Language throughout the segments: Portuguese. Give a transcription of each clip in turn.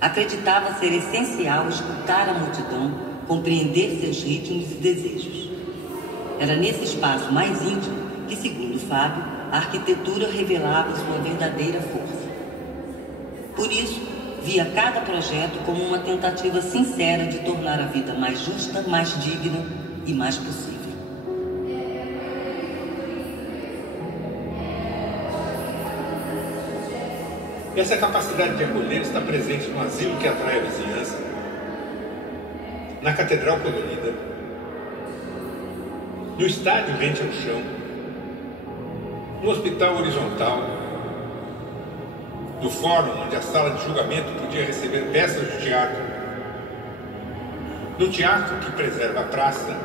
Acreditava ser essencial escutar a multidão, compreender seus ritmos e desejos. Era nesse espaço mais íntimo que, segundo Fábio, a arquitetura revelava sua verdadeira força. Por isso, via cada projeto como uma tentativa sincera de tornar a vida mais justa, mais digna e mais possível. Essa capacidade de acolher está presente no asilo que atrai a vizinhança, na catedral colorida, no estádio rente ao chão, no hospital horizontal, no fórum onde a sala de julgamento podia receber peças de teatro, no teatro que preserva a praça,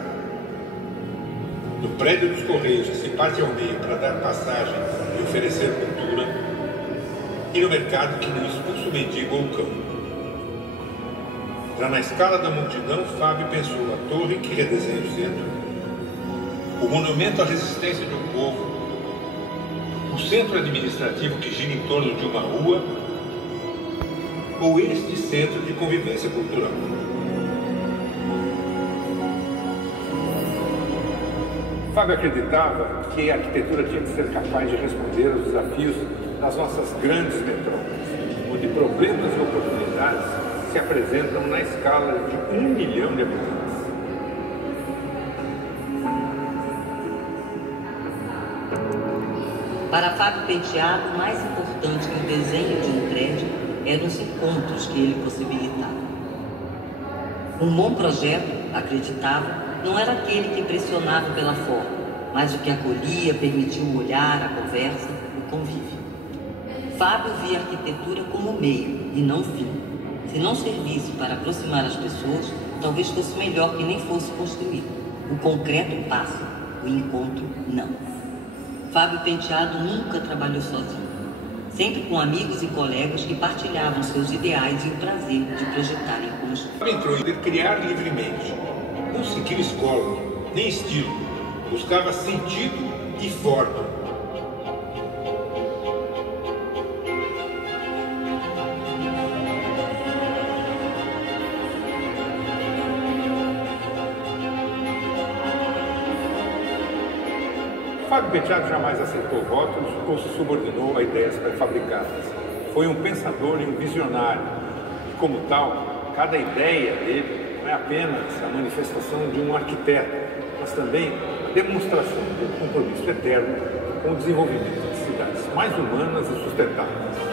no prédio dos Correios que se parte ao meio para dar passagem e oferecer cultura, e no mercado que não expulsa o mendigo ou o cão. Já na escala da multidão, Fábio pensou a torre que redesenha o centro, o monumento à resistência de um povo, o centro administrativo que gira em torno de uma rua, ou este centro de convivência cultural. Fábio acreditava que a arquitetura tinha que ser capaz de responder aos desafios das nossas grandes metrópoles, onde problemas e oportunidades se apresentam na escala de 1 milhão de habitantes. Para Fábio Penteado, mais importante que o desenho de um prédio eram os encontros que ele possibilitava. Um bom projeto, acreditava, não era aquele que pressionava pela forma, mas o que acolhia, permitia o olhar, a conversa, o convívio. Fábio via a arquitetura como meio e não fim. Se não servisse para aproximar as pessoas, talvez fosse melhor que nem fosse construído. O concreto passa, o encontro não. Fábio Penteado nunca trabalhou sozinho, sempre com amigos e colegas que partilhavam seus ideais e o prazer de projetar em conjunto. Fábio entrou em criar livremente, não seguir escola, nem estilo, buscava sentido e forma. Fábio Penteado jamais aceitou rótulos ou se subordinou a ideias pré-fabricadas. Foi um pensador e um visionário. E, como tal, cada ideia dele não é apenas a manifestação de um arquiteto, mas também a demonstração de um compromisso eterno com o desenvolvimento de cidades mais humanas e sustentáveis.